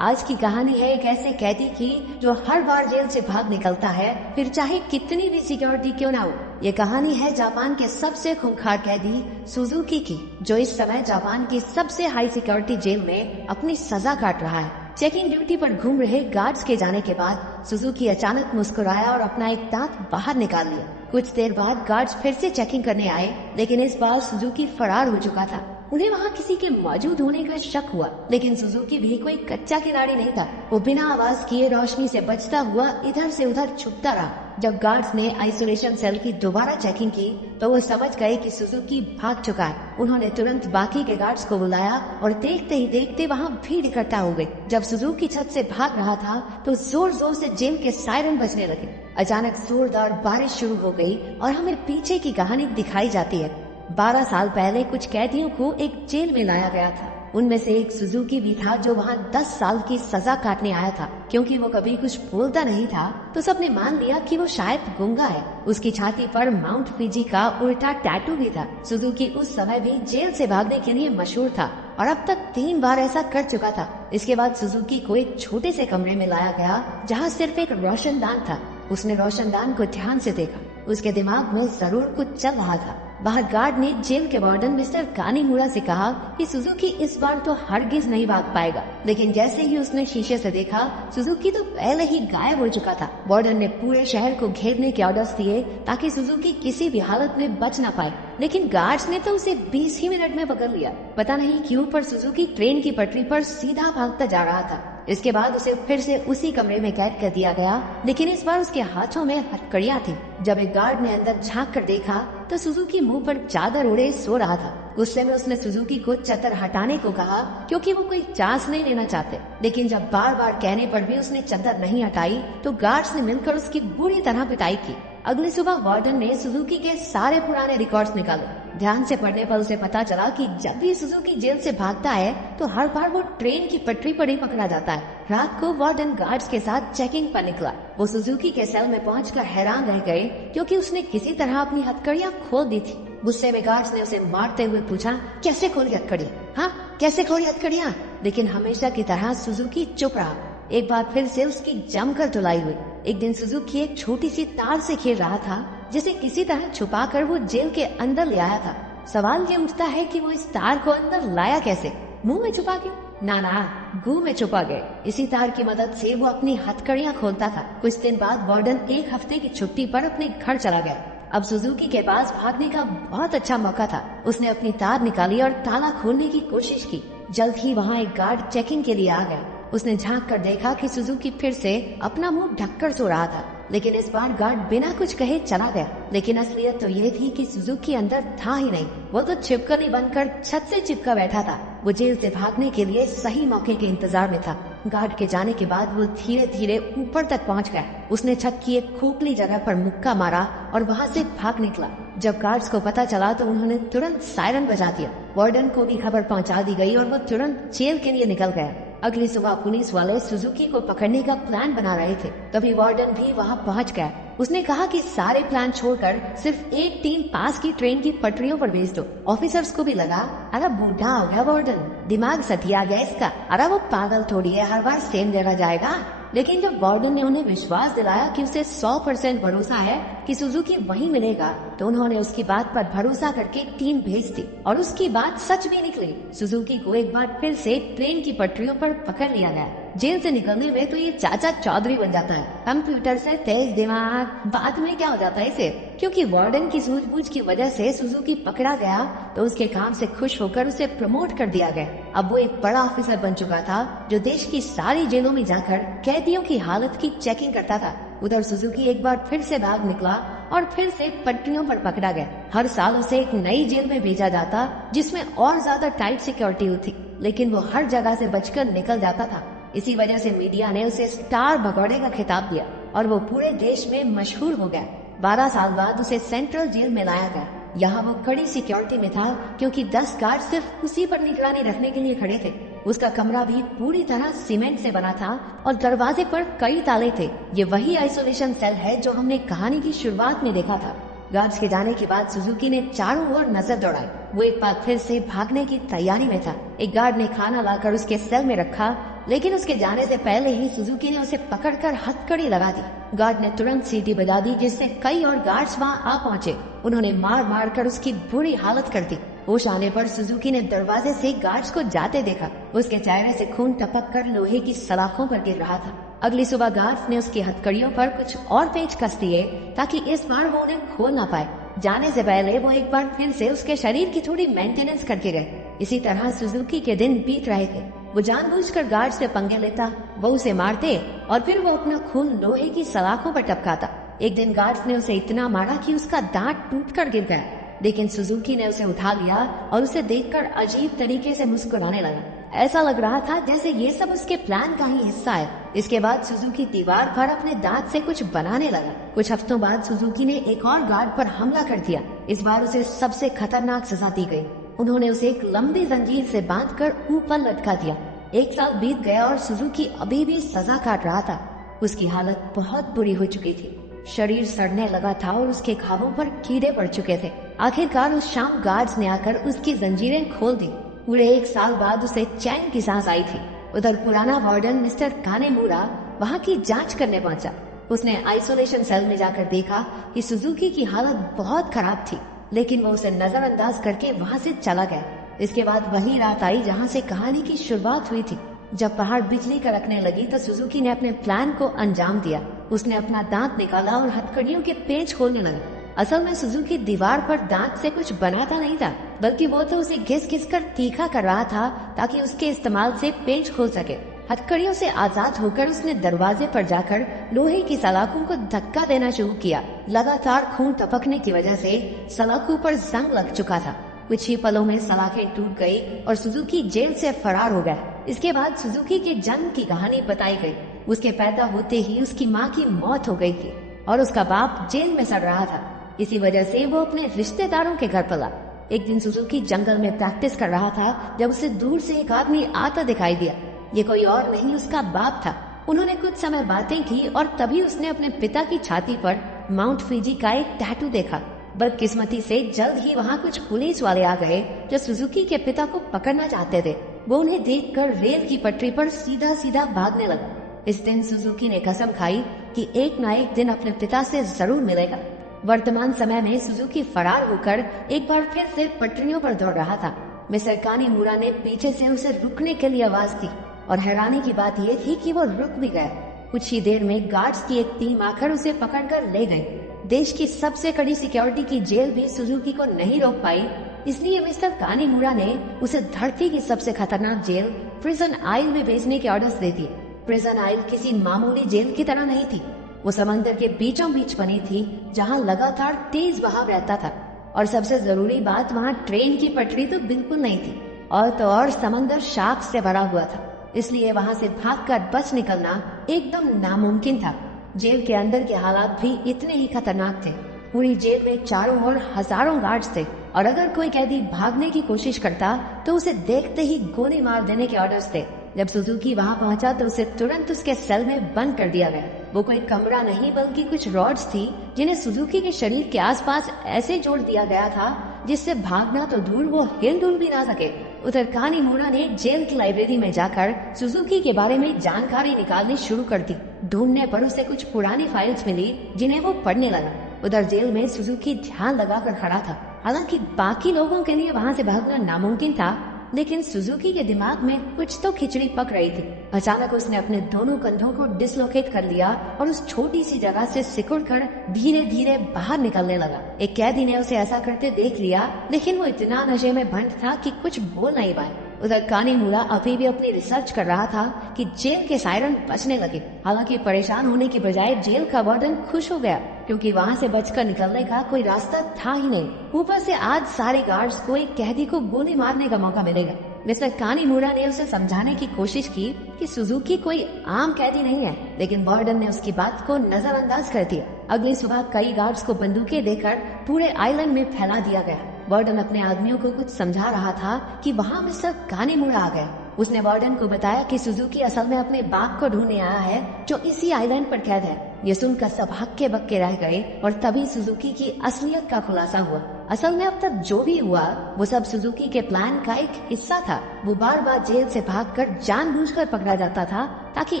आज की कहानी है एक ऐसे कैदी की जो हर बार जेल से भाग निकलता है, फिर चाहे कितनी भी सिक्योरिटी क्यों ना हो। ये कहानी है जापान के सबसे खूंखार कैदी सुजुकी की, जो इस समय जापान की सबसे हाई सिक्योरिटी जेल में अपनी सजा काट रहा है। चेकिंग ड्यूटी पर घूम रहे गार्ड्स के जाने के बाद सुजुकी अचानक मुस्कुराया और अपना एक दांत बाहर निकाल लिया। कुछ देर बाद गार्ड्स फिर से चेकिंग करने आए, लेकिन इस बार सुजुकी फरार हो चुका था। उन्हें वहाँ किसी के मौजूद होने का शक हुआ, लेकिन सुजुकी भी कोई कच्चा खिलाड़ी नहीं था। वो बिना आवाज किए रोशनी से बचता हुआ इधर से उधर छुपता रहा। जब गार्ड्स ने आइसोलेशन सेल की दोबारा चेकिंग की तो वो समझ गए कि सुजुकी भाग चुका है। उन्होंने तुरंत बाकी के गार्ड्स को बुलाया और देखते ही देखते वहाँ भीड़ इकट्ठा हो गई। जब सुजुकी छत से भाग रहा था तो जोर जोर से जेल के सायरन बजने लगे। अचानक जोरदार बारिश शुरू हो गई और हमें पीछे की कहानी दिखाई जाती है। 12 साल पहले कुछ कैदियों को एक जेल में लाया गया था। उनमें से एक सुजुकी भी था जो वहाँ 10 साल की सजा काटने आया था। क्योंकि वो कभी कुछ बोलता नहीं था तो सबने मान लिया कि वो शायद गूंगा है। उसकी छाती पर माउंट फिजी का उल्टा टैटू भी था। सुजुकी उस समय भी जेल से भागने के लिए मशहूर था और अब तक 3 बार ऐसा कर चुका था। इसके बाद सुजुकी को एक छोटे से कमरे में लाया गया जहाँ सिर्फ एक रोशनदान था। उसने रोशनदान को ध्यान से देखा। उसके दिमाग में जरूर कुछ चल रहा था। बाहर गार्ड ने जेल के वार्डन मिस्टर कानीमुरा से कहा कि सुजुकी इस बार तो हरगिज नहीं भाग पाएगा, लेकिन जैसे ही उसने शीशे से देखा सुजुकी तो पहले ही गायब हो चुका था। वार्डन ने पूरे शहर को घेरने के ऑर्डर्स दिए ताकि सुजुकी किसी भी हालत में बच न पाए, लेकिन गार्ड्स ने तो उसे 20 ही मिनट में पकड़ लिया। पता नहीं क्यों पर सुजुकी ट्रेन की पटरी पर सीधा भागता जा रहा था। इसके बाद उसे फिर से उसी कमरे में कैद कर दिया गया, लेकिन इस बार उसके हाथों में हथकड़ियां थी। जब एक गार्ड ने अंदर झांक कर देखा तो सुजुकी मुंह पर चादर ओढ़े सो रहा था। गुस्से में उसने सुजुकी को चद्दर हटाने को कहा क्योंकि वो कोई चांस नहीं लेना चाहते, लेकिन जब बार बार कहने पर भी उसने चद्दर नहीं हटाई तो गार्ड्स ने मिलकर उसकी बुरी तरह पिटाई की। अगली सुबह वार्डन ने सुजुकी के सारे पुराने रिकॉर्ड्स निकाले। ध्यान से पढ़ने पर उसे पता चला कि जब भी सुजुकी जेल से भागता है तो हर बार वो ट्रेन की पटरी पर ही पकड़ा जाता है। रात को वार्डन गार्ड्स के साथ चेकिंग पर निकला। वो सुजुकी के सेल में पहुंचकर हैरान रह गए क्योंकि उसने किसी तरह अपनी हथकड़ियां खोल दी थी। गुस्से में गार्ड्स ने उसे मारते हुए पूछा, कैसे खोली हथकड़ियां? हाँ, कैसे खोली हथकड़ियां? लेकिन हमेशा की तरह सुजुकी चुप रहा। एक बार फिर से उसकी जमकर धुलाई हुई। एक दिन सुजुकी एक छोटी सी तार से खेल रहा था जिसे किसी तरह छुपाकर वो जेल के अंदर ले आया था। सवाल ये उठता है कि वो इस तार को अंदर लाया कैसे? मुंह में छुपा के? ना, गू में छुपा गए। इसी तार की मदद से वो अपनी हथकड़ियां खोलता था। कुछ दिन बाद वार्डन 1 हफ्ते की छुट्टी पर अपने घर चला गया। अब सुजुकी के पास भागने का बहुत अच्छा मौका था। उसने अपनी तार निकाली और ताला खोलने की कोशिश की। जल्द ही वहाँ एक गार्ड चेकिंग के लिए आ गया। उसने झांक कर देखा कि सुजुकी फिर से अपना मुंह ढककर सो रहा था, लेकिन इस बार गार्ड बिना कुछ कहे चला गया। लेकिन असलियत तो ये थी कि सुजुकी अंदर था ही नहीं। वो तो छिपकली बनकर छत से चिपका बैठा था। वो जेल से भागने के लिए सही मौके के इंतजार में था। गार्ड के जाने के बाद वो धीरे धीरे ऊपर तक पहुंच गया। उसने छत की एक खोखली जगह पर मुक्का मारा और वहां से भाग निकला। जब गार्ड्स को पता चला तो उन्होंने तुरंत सायरन बजा दिया। वार्डन को भी खबर पहुंचा दी गई और वो तुरंत जेल के लिए निकल गया। अगली सुबह पुलिस वाले सुजुकी को पकड़ने का प्लान बना रहे थे, तभी वार्डन भी वहां पहुंच गया। उसने कहा कि सारे प्लान छोड़कर सिर्फ एक टीम पास की ट्रेन की पटरियों पर भेज दो। ऑफिसर्स को भी लगा, अरे बूढ़ा हो गया वार्डन, दिमाग सठिया गया इसका, अरे वो पागल थोड़ी है, हर बार सेम जगह जाएगा। लेकिन जब वार्डन ने उन्हें विश्वास दिलाया कि उसे 100% भरोसा है कि सुजुकी वहीं मिलेगा, तो उन्होंने उसकी बात पर भरोसा करके टीम भेज दी और उसकी बात सच भी निकली। सुजुकी को एक बार फिर से ट्रेन की पटरियों पर पकड़ लिया गया। जेल से निकलने में तो ये चाचा चौधरी बन जाता है, कंप्यूटर से तेज दिमाग। बाद में क्या हो जाता है इसे? क्योंकि वार्डन की सूझबूझ की वजह से सुजुकी पकड़ा गया तो उसके काम से खुश होकर उसे प्रमोट कर दिया गया। अब वो एक बड़ा ऑफिसर बन चुका था जो देश की सारी जेलों में जाकर कैदियों की हालत की चेकिंग करता था। उधर सुजुकी एक बार फिर से भाग निकला और फिर से पटरियों पर पकड़ा गया। हर साल उसे एक नई जेल में भेजा जाता जिसमें और ज्यादा टाइट सिक्योरिटी होती, लेकिन वो हर जगह से बचकर निकल जाता था। इसी वजह से मीडिया ने उसे स्टार भगौड़े का खिताब दिया और वो पूरे देश में मशहूर हो गया। 12 साल बाद उसे सेंट्रल जेल में लाया गया। यहाँ वो कड़ी सिक्योरिटी में था क्योंकि 10 गार्ड सिर्फ उसी पर निगरानी रखने के लिए खड़े थे। उसका कमरा भी पूरी तरह सीमेंट से बना था और दरवाजे पर कई ताले थे। ये वही आइसोलेशन सेल है जो हमने कहानी की शुरुआत में देखा था। गार्ड्स के जाने के बाद सुजुकी ने चारों ओर नजर दौड़ाई। वो एक बार फिर से भागने की तैयारी में था। एक गार्ड ने खाना लाकर उसके सेल में रखा, लेकिन उसके जाने से पहले ही सुजुकी ने उसे पकड़कर हथकड़ी लगा दी। गार्ड ने तुरंत सीटी बजा दी, जिससे कई और गार्ड्स वहां आ पहुंचे। उन्होंने मार मार कर उसकी बुरी हालत कर दी। होश आने पर सुजुकी ने दरवाजे से गार्ड्स को जाते देखा। उसके चेहरे से खून टपक कर लोहे की सलाखों पर गिर रहा था। अगली सुबह गार्ड्स ने उसकी हथकड़ियों पर कुछ और पेच कस दिए ताकि इस बार वो उन्हें खोल ना पाए। जाने से पहले वो एक बार फिर से उसके शरीर की थोड़ी मेंटेनेंस करके गए। इसी तरह सुजुकी के दिन बीत रहे थे। वो जानबूझकर गार्ड से पंगे लेता, वो उसे मारते और फिर वो अपना खून लोहे की सलाखों पर टपकाता। एक दिन गार्ड्स ने उसे इतना मारा कि उसका दांत टूटकर गिर गया, लेकिन सुजुकी ने उसे उठा लिया और उसे देखकर अजीब तरीके से मुस्कुराने लगा। ऐसा लग रहा था जैसे ये सब उसके प्लान का ही हिस्सा है। इसके बाद सुजुकी दीवार पर अपने दांत से कुछ बनाने लगा। कुछ हफ्तों बाद सुजुकी ने एक और गार्ड पर हमला कर दिया। इस बार उसे सबसे खतरनाक सजा दी गई। उन्होंने उसे एक लंबी जंजीर से बांधकर ऊपर लटका दिया। 1 साल बीत गया और सुजुकी अभी भी सजा काट रहा था। उसकी हालत बहुत बुरी हो चुकी थी। शरीर सड़ने लगा था और उसके घावों पर कीड़े पड़ चुके थे। आखिरकार उस शाम गार्ड्स ने आकर उसकी जंजीरें खोल दी। पूरे 1 साल बाद उसे चैन की सांस आई थी। उधर पुराना वार्डन मिस्टर कानेमुरा वहाँ की जांच करने पहुंचा। उसने आइसोलेशन सेल में जाकर देखा कि सुजुकी की हालत बहुत खराब थी, लेकिन वो उसे नजरअंदाज करके वहाँ से चला गया। इसके बाद वही रात आई जहाँ से कहानी की शुरुआत हुई थी। जब पहाड़ बिजली कड़कने लगी तो सुजुकी ने अपने प्लान को अंजाम दिया। उसने अपना दांत निकाला और हथकड़ियों के पेच खोलने लगा। असल में सुजुकी दीवार पर दांत से कुछ बनाता नहीं था, बल्कि वो तो उसे घिस घिस कर तीखा कर रहा था ताकि उसके इस्तेमाल से पेच खोल सके। हथकड़ियों से आजाद होकर उसने दरवाजे पर जाकर लोहे की सलाखों को धक्का देना शुरू किया। लगातार खून टपकने की वजह से सलाखों पर जंग लग चुका था। कुछ ही पलों में सलाखें टूट गई और सुजुकी जेल से फरार हो गया। इसके बाद सुजुकी के जन्म की कहानी बताई गई। उसके पैदा होते ही उसकी माँ की मौत हो गई थी और उसका बाप जेल में सड़ रहा था। इसी वजह से वो अपने रिश्तेदारों के घर पला। एक दिन सुजुकी जंगल में प्रैक्टिस कर रहा था जब उसे दूर से एक आदमी आता दिखाई दिया। ये कोई और नहीं, उसका बाप था। उन्होंने कुछ समय बातें की और तभी उसने अपने पिता की छाती पर माउंट फिजी का एक टैटू देखा। बदकिस्मती से जल्द ही वहाँ कुछ पुलिस वाले आ गए जो सुजुकी के पिता को पकड़ना चाहते थे। वो उन्हें देखकर रेल की पटरी पर सीधा सीधा भागने लगा। इस दिन सुजुकी ने कसम खाई कि एक न एक दिन अपने पिता से जरूर मिलेगा। वर्तमान समय में सुजुकी फरार होकर एक बार फिर से पटरियों पर दौड़ रहा था। मिस्टर कानेमुरा ने पीछे से उसे रुकने के लिए आवाज दी और हैरानी की बात यह थी कि वो रुक भी गया। कुछ ही देर में गार्ड्स की एक टीम आकर उसे पकड़कर ले गई। देश की सबसे कड़ी सिक्योरिटी की जेल भी सुजुकी को नहीं रोक पाई, इसलिए मिस्टर कानेमुरा ने उसे धरती की सबसे खतरनाक जेल प्रिजन आइल में भेजने के ऑर्डर्स दे दिए। प्रिजन आइल किसी मामूली जेल की तरह नहीं थी। वो समंदर के बीचों बीच बनी थी जहाँ लगातार तेज बहाव रहता था और सबसे जरूरी बात, वहाँ ट्रेन की पटरी तो बिल्कुल नहीं थी और तो और समंदर शार्क से भरा हुआ था। इसलिए वहाँ से भागकर बच निकलना एकदम नामुमकिन था। जेल के अंदर के हालात भी इतने ही खतरनाक थे। पूरी जेल में चारों ओर हजारों गार्ड्स थे और अगर कोई कैदी भागने की कोशिश करता तो उसे देखते ही गोली मार देने के ऑर्डर्स थे। जब सुजुकी वहाँ पहुँचा तो उसे तुरंत उसके सेल में बंद कर दिया गया। वो कोई कमरा नहीं बल्कि कुछ रॉड्स थी जिन्हें सुजुकी के शरीर के आसपास ऐसे जोड़ दिया गया था जिससे भागना तो दूर, वो हिल डुल भी ना सके। उधर कानेमुरा ने जेल की लाइब्रेरी में जाकर सुजुकी के बारे में जानकारी निकालनी शुरू कर दी। ढूंढने पर उसे कुछ पुरानी फाइल्स मिली जिन्हें वो पढ़ने लगा। उधर जेल में सुजुकी ध्यान लगाकर खड़ा था। हालांकि बाकी लोगों के लिए वहाँ से भागना नामुमकिन था, लेकिन सुजुकी के दिमाग में कुछ तो खिचड़ी पक रही थी। अचानक उसने अपने दोनों कंधों को डिसलोकेट कर लिया और उस छोटी सी जगह से सिकुड़कर धीरे धीरे बाहर निकलने लगा। एक कैदी ने उसे ऐसा करते देख लिया, लेकिन वो इतना नशे में भंड था कि कुछ बोल नहीं पाया। उधर कानेमुरा अभी भी अपनी रिसर्च कर रहा था कि जेल के सायरन बचने लगे। हालांकि परेशान होने के बजाय जेल का वार्डन खुश हो गया, क्योंकि वहाँ से बचकर निकलने का कोई रास्ता था ही नहीं। ऊपर से आज सारे गार्ड्स को एक कैदी को गोली मारने का मौका मिलेगा। मिस्टर कानेमुरा ने उसे समझाने की कोशिश की कि सुजुकी कोई आम कैदी नहीं है, लेकिन वार्डन ने उसकी बात को नजरअंदाज कर दिया। अगली सुबह कई गार्ड्स को बंदूकें देकर पूरे आइलैंड में फैला दिया गया। वार्डन अपने आदमियों को कुछ समझा रहा था कि वहाँ मिस्टर कानेमुरा आ गए। उसने वार्डन को बताया कि सुजुकी असल में अपने बाप को ढूंढने आया है जो इसी आइलैंड पर कैद है। ये सुनकर सब हक्के बक्के रह गए और तभी सुजुकी की असलियत का खुलासा हुआ। असल में अब तक जो भी हुआ वो सब सुजुकी के प्लान का एक हिस्सा था। वो बार बार जेल से भागकर जानबूझकर पकड़ा जाता था ताकि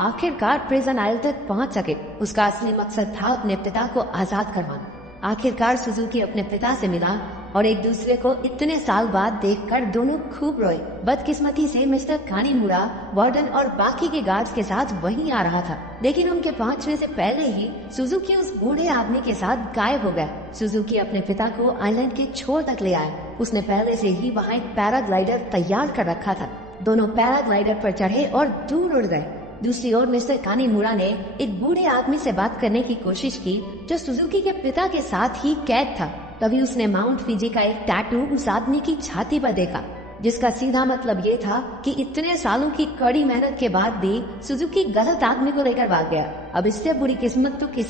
आखिरकार प्रिजन आइल तक पहुंच सके। उसका असली मकसद था अपने पिता को आजाद करवाना। आखिरकार सुजुकी अपने पिता से मिला और एक दूसरे को इतने साल बाद देखकर दोनों खूब रोए। बदकिस्मती से मिस्टर कानीमुरा वार्डन और बाकी के गार्ड्स के साथ वहीं आ रहा था, लेकिन उनके पहुंचने से पहले ही सुजुकी उस बूढ़े आदमी के साथ गायब हो गया। सुजुकी अपने पिता को आइलैंड के छोर तक ले आया। उसने पहले से ही वहाँ एक पैराग्लाइडर तैयार कर रखा था। दोनों पैराग्लाइडर पर चढ़े और दूर उड़ गए। दूसरी ओर मिस्टर कानीमुरा ने एक बूढ़े आदमी से बात करने की कोशिश की जो सुजुकी के पिता के साथ ही कैद था। तभी उसने माउंट फिजी का एक टैटू उस आदमी की छाती पर देखा, जिसका सीधा मतलब ये था कि इतने सालों की कड़ी मेहनत के बाद भी सुजुकी गलत आदमी को लेकर भाग गया। अब इससे बुरी किस्मत तो किसी